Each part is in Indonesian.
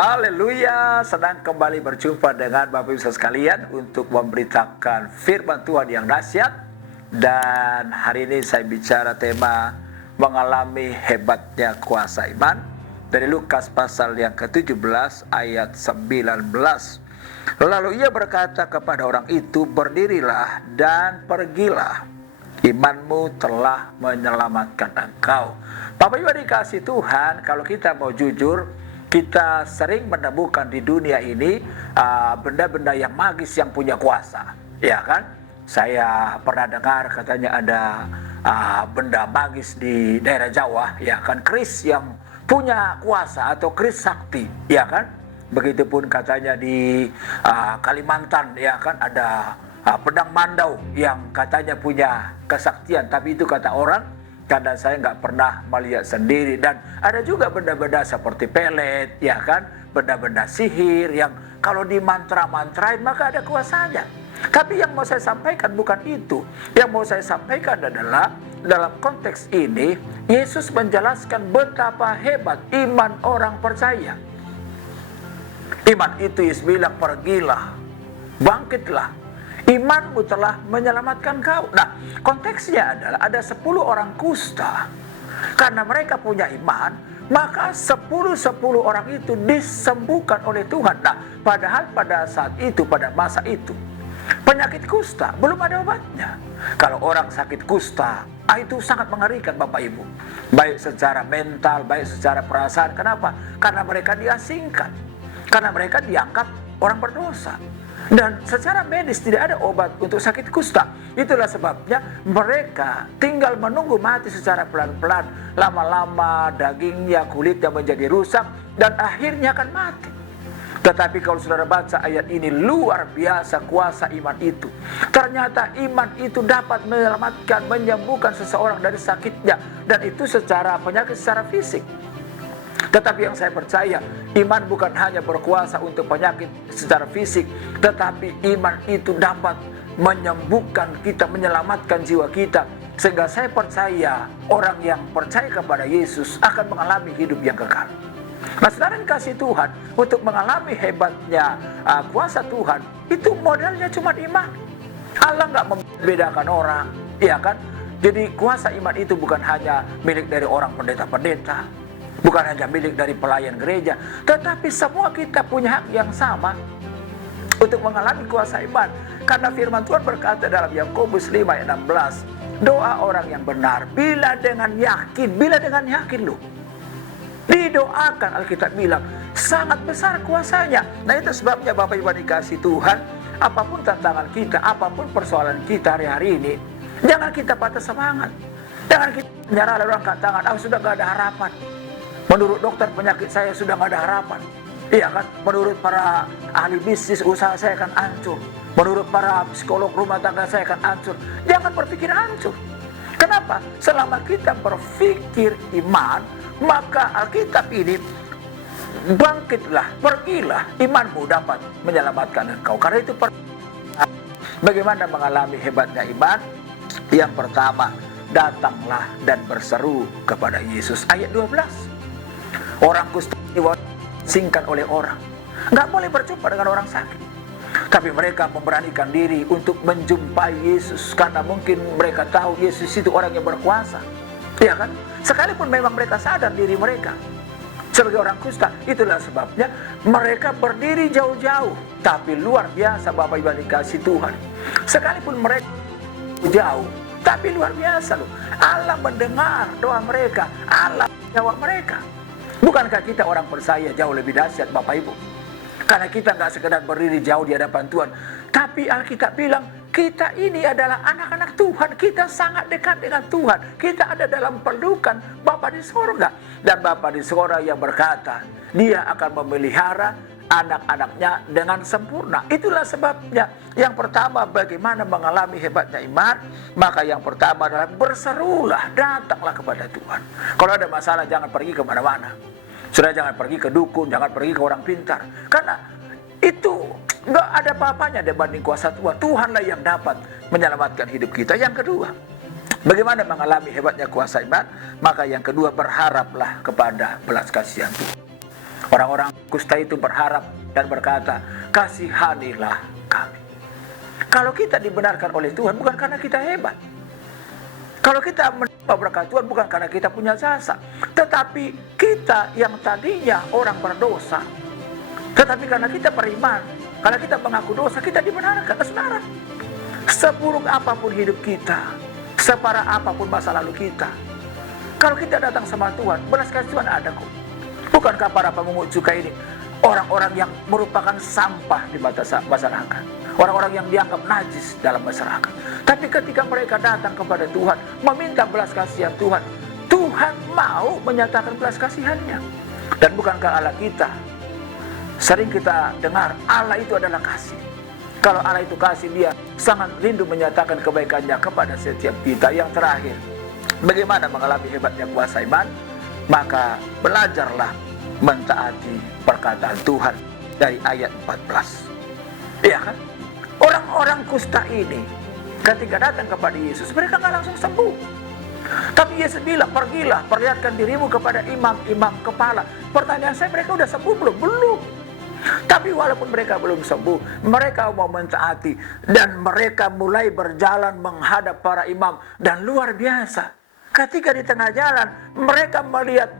Haleluya, senang kembali berjumpa dengan Bapak Ibu sekalian untuk memberitakan firman Tuhan yang dahsyat. Dan hari ini saya bicara tema mengalami hebatnya kuasa iman dari Lukas pasal yang ke-17 ayat 19. Lalu ia berkata kepada orang itu, berdirilah dan pergilah, imanmu telah menyelamatkan engkau. Bapak Ibu dikasih Tuhan, kalau kita mau jujur, kita sering menemukan di dunia ini benda-benda yang magis yang punya kuasa, ya kan? Saya pernah dengar katanya ada benda magis di daerah Jawa, ya kan? Keris yang punya kuasa atau keris sakti, ya kan? Begitupun katanya di Kalimantan, ya kan? Ada pedang mandau yang katanya punya kesaktian, tapi itu kata orang. Karena saya nggak pernah melihat sendiri. Dan ada juga benda-benda seperti pelet, ya kan, benda-benda sihir yang kalau dimantra-mantrain maka ada kuasanya. Tapi yang mau saya sampaikan bukan itu. Yang mau saya sampaikan adalah dalam konteks ini Yesus menjelaskan betapa hebat iman orang percaya. Iman itu Yesus bilang, pergilah, bangkitlah, imanmu telah menyelamatkan kau. Nah, konteksnya adalah ada 10 orang kusta. Karena mereka punya iman, maka 10 orang itu disembuhkan oleh Tuhan. Nah, padahal pada saat itu, pada masa itu, penyakit kusta belum ada obatnya. Kalau orang sakit kusta, itu sangat mengerikan Bapak Ibu. Baik secara mental, baik secara perasaan. Kenapa? Karena mereka diasingkan. Karena mereka dianggap orang berdosa. Dan secara medis tidak ada obat untuk sakit kusta. Itulah sebabnya mereka tinggal menunggu mati secara pelan-pelan. Lama-lama dagingnya, kulitnya menjadi rusak dan akhirnya akan mati. Tetapi kalau saudara baca ayat ini, luar biasa kuasa iman itu. Ternyata iman itu dapat menyelamatkan, menyembuhkan seseorang dari sakitnya. Dan itu secara penyakit, secara fisik. Tetapi yang saya percaya, iman bukan hanya berkuasa untuk penyakit secara fisik, tetapi iman itu dapat menyembuhkan kita, menyelamatkan jiwa kita. Sehingga saya percaya orang yang percaya kepada Yesus akan mengalami hidup yang kekal. Nah, saudara yang kasih Tuhan, untuk mengalami hebatnya kuasa Tuhan, itu modalnya cuma iman. Allah nggak membedakan orang, ya kan? Jadi kuasa iman itu bukan hanya milik dari orang pendeta-pendeta, bukan hanya milik dari pelayan gereja, tetapi semua kita punya hak yang sama untuk mengalami kuasa iman. Karena firman Tuhan berkata dalam Yakobus 5 ayat 16, doa orang yang benar bila dengan yakin loh, didoakan, Alkitab bilang sangat besar kuasanya. Nah, itu sebabnya Bapak Ibu dikasih Tuhan, apapun tantangan kita, apapun persoalan kita hari-hari ini, jangan kita patah semangat. Jangan kita menyerah lalu angkat tangan, sudah gak ada harapan. Menurut dokter penyakit saya sudah gak ada harapan. Iya kan? Menurut para ahli bisnis usaha saya akan hancur. Menurut para psikolog rumah tangga saya akan hancur. Jangan berpikir hancur. Kenapa? Selama kita berpikir iman, maka Alkitab ini, bangkitlah, pergilah, imanmu dapat menyelamatkan engkau. Karena itu bagaimana mengalami hebatnya iman? Yang pertama, datanglah dan berseru kepada Yesus. Ayat 12. Orang kusta disingkan oleh orang. Nggak boleh berjumpa dengan orang sakit. Tapi mereka memberanikan diri untuk menjumpai Yesus. Karena mungkin mereka tahu Yesus itu orang yang berkuasa. Ya kan? Sekalipun memang mereka sadar diri mereka sebagai orang kusta. Itulah sebabnya mereka berdiri jauh-jauh. Tapi luar biasa Bapak Ibu dikasih Tuhan. Sekalipun mereka jauh, tapi luar biasa loh. Allah mendengar doa mereka. Allah menjawab mereka. Bukankah kita orang percaya jauh lebih dahsyat Bapak Ibu? Karena kita nggak sekedar berdiri jauh di hadapan Tuhan, tapi Alkitab bilang kita ini adalah anak-anak Tuhan. Kita sangat dekat dengan Tuhan. Kita ada dalam pelukan Bapa di sorga. Dan Bapa di sorga yang berkata, Dia akan memelihara anak-anaknya dengan sempurna. Itulah sebabnya yang pertama, bagaimana mengalami hebatnya iman, maka yang pertama adalah berserulah, datanglah kepada Tuhan. Kalau ada masalah jangan pergi kemana-mana. Sudah, jangan pergi ke dukun, jangan pergi ke orang pintar, karena itu nggak ada apa-apanya dibanding kuasa Tuhan. Tuhanlah yang dapat menyelamatkan hidup kita. Yang kedua, bagaimana mengalami hebatnya kuasa iman? Maka yang kedua, berharaplah kepada belas kasihan Tuhan. Orang-orang kusta itu berharap dan berkata, kasihanilah kami. Kalau kita dibenarkan oleh Tuhan bukan karena kita hebat. Kalau kita menerima berkat Tuhan bukan karena kita punya jasa. Tetapi kita yang tadinya orang berdosa, tetapi karena kita beriman, karena kita mengaku dosa, kita dibenarkan. Saudara, seburuk apapun hidup kita, separah apapun masa lalu kita, kalau kita datang sama Tuhan, belas kasih Tuhan ada kok. Bukankah para pemungut cukai ini orang-orang yang merupakan sampah di mata masyarakat, orang-orang yang dianggap najis dalam masyarakat. Tapi ketika mereka datang kepada Tuhan, meminta belas kasihan Tuhan, Tuhan mau menyatakan belas kasihannya. Dan bukankah Allah kita, sering kita dengar Allah itu adalah kasih. Kalau Allah itu kasih, Dia sangat rindu menyatakan kebaikannya kepada setiap kita. Yang terakhir, bagaimana mengalami hebatnya kuasa iman? Maka belajarlah mentaati perkataan Tuhan dari ayat 14. Iya kan? Orang-orang kusta ini ketika datang kepada Yesus, mereka nggak langsung sembuh. Tapi Yesus bilang, pergilah, perlihatkan dirimu kepada imam-imam kepala. Pertanyaan saya, mereka udah sembuh belum? Belum. Tapi walaupun mereka belum sembuh, mereka mau mentaati. Dan mereka mulai berjalan menghadap para imam. Dan luar biasa, ketika di tengah jalan, mereka melihat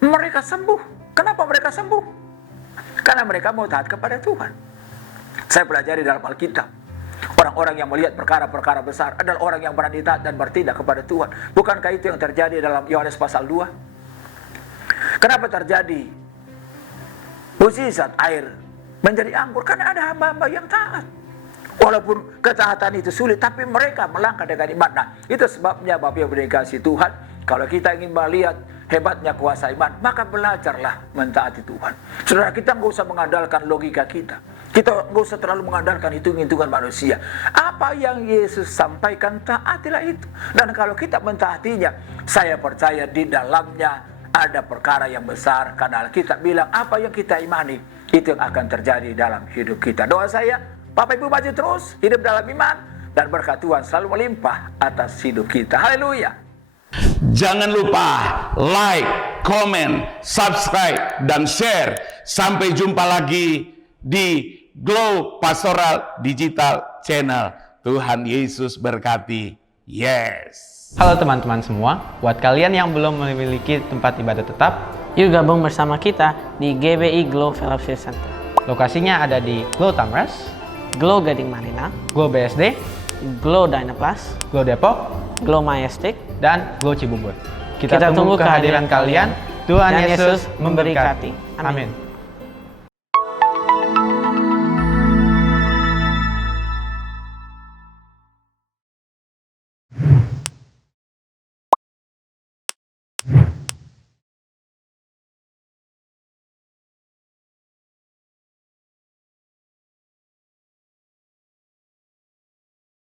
mereka sembuh. Kenapa mereka sembuh? Karena mereka mau taat kepada Tuhan. Saya pelajari dalam Alkitab, orang-orang yang melihat perkara-perkara besar adalah orang yang berani taat dan bertindak kepada Tuhan. Bukankah itu yang terjadi dalam Yohanes pasal 2? Kenapa terjadi mukjizat air menjadi anggur? Karena ada hamba-hamba yang taat. Walaupun ketaatan itu sulit, tapi mereka melangkah dengan iman. Nah, itu sebabnya Bapak Ibu dikasihi Tuhan, kalau kita ingin melihat hebatnya kuasa iman, maka belajarlah mentaati Tuhan. Saudara, kita nggak usah mengandalkan logika kita. Kita nggak usah terlalu mengandalkan hitung-hitungan manusia. Apa yang Yesus sampaikan, taatilah itu. Dan kalau kita mentaatinya, saya percaya di dalamnya ada perkara yang besar. Karena Alkitab bilang, apa yang kita imani, itu yang akan terjadi dalam hidup kita. Doa saya, Bapak Ibu maju terus, hidup dalam iman, dan berkat Tuhan selalu melimpah atas hidup kita. Haleluya. Jangan lupa like, comment, subscribe, dan share. Sampai jumpa lagi di Glow Pastoral Digital Channel. Tuhan Yesus berkati. Yes. Halo teman-teman semua, buat kalian yang belum memiliki tempat ibadah tetap, yuk gabung bersama kita di GBI Glow Fellowship Center. lokasinya ada di Glow Tamres, Glow Gading Marina, Glow BSD, Glow Dynaplus, Glow Depok, Glow Majestic, dan Glow Cibubur. Kita tunggu kehadiran kalian. Tuhan Dan Yesus Yesus memberkati. memberkati. Amin. Amin.